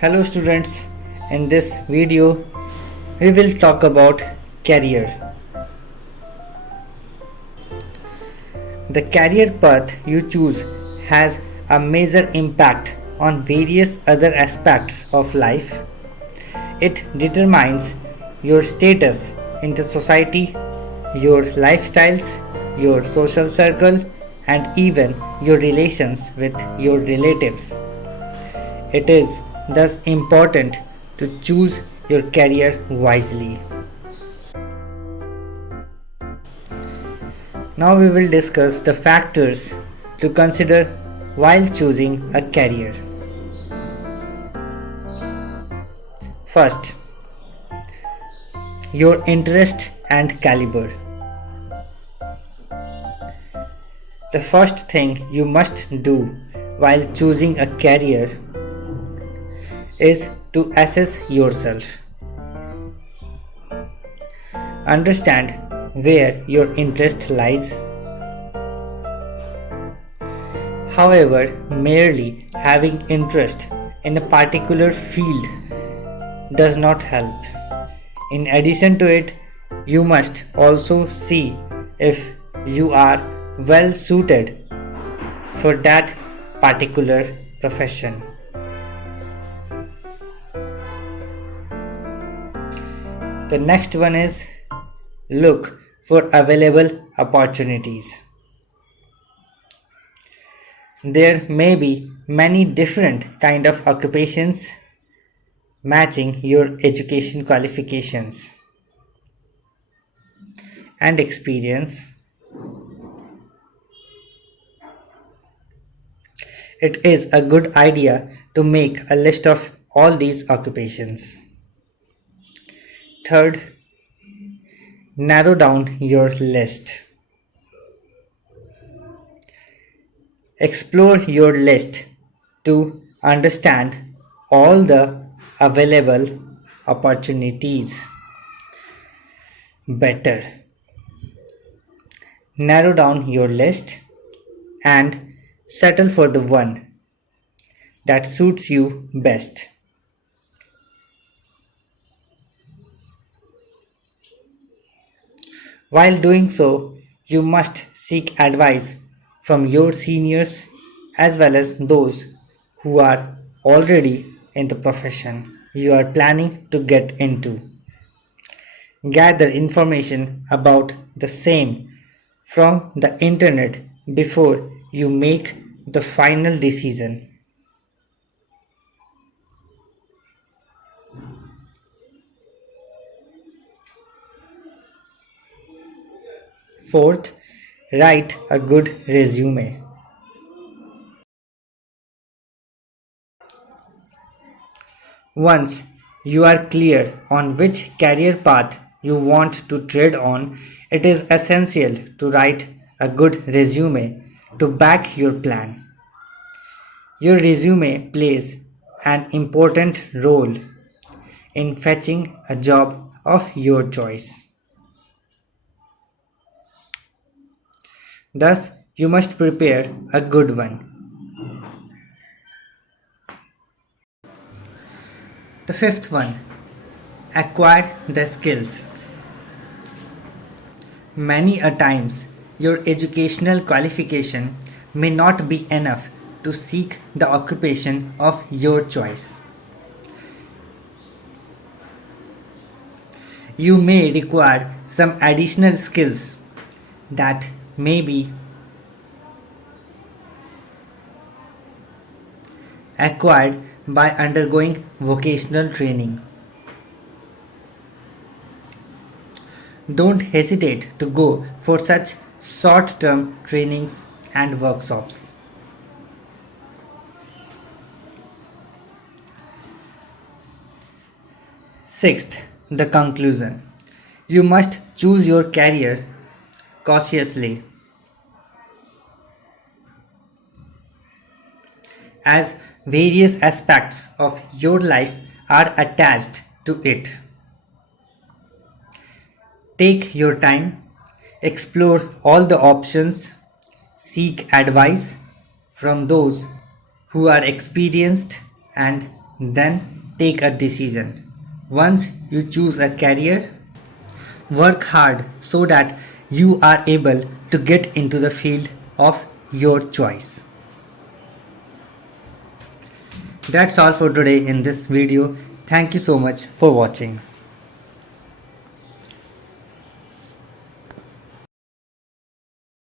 Hello students, in this video we will talk about career. The career path you choose has a major impact on various other aspects of life. It determines your status in the society, your lifestyles, your social circle, and even your relations with your relatives. It is thus important to choose your career wisely. Now we will discuss the factors to consider while choosing a career. First, your interest and caliber. The first thing you must do while choosing a career is to assess yourself. Understand where your interest lies. However, merely having interest in a particular field does not help. In addition to it, you must also see if you are well suited for that particular profession. The next one is look for available opportunities. There may be many different kind of occupations matching your education qualifications and experience. It is a good idea to make a list of all these occupations. Third, narrow down your list. Explore your list to understand all the available opportunities better. Narrow down your list and settle for the one that suits you best. While doing so, you must seek advice from your seniors as well as those who are already in the profession you are planning to get into. Gather information about the same from the internet before you make the final decision. Fourth, write a good resume. Once you are clear on which career path you want to tread on, it is essential to write a good resume to back your plan. Your resume plays an important role in fetching a job of your choice. Thus, you must prepare a good one. The fifth one, acquire the skills. Many a times, your educational qualification may not be enough to seek the occupation of your choice. You may require some additional skills that may be acquired by undergoing vocational training. Don't hesitate to go for such short term trainings and workshops. Sixth, the conclusion. You must choose your career cautiously, as various aspects of your life are attached to it. Take your time, explore all the options, seek advice from those who are experienced, and then take a decision. Once you choose a career, work hard so that you are able to get into the field of your choice. That's all for today in this video. Thank you so much for watching.